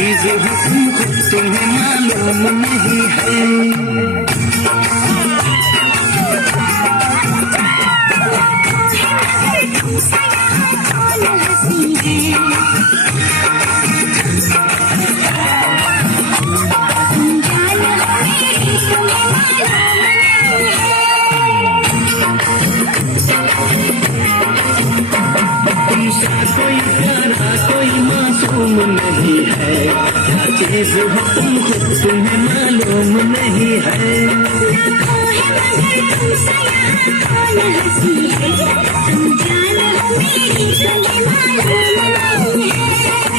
चीज हो तुम खुद तुम्हें मालूम नहीं है। कोई प्यारा कोई मासूम नहीं है, क्या चीज हो तुम खुद तुम्हें मालूम नहीं है। तुम जान हो मेरी तुम्हें मालूम नहीं है।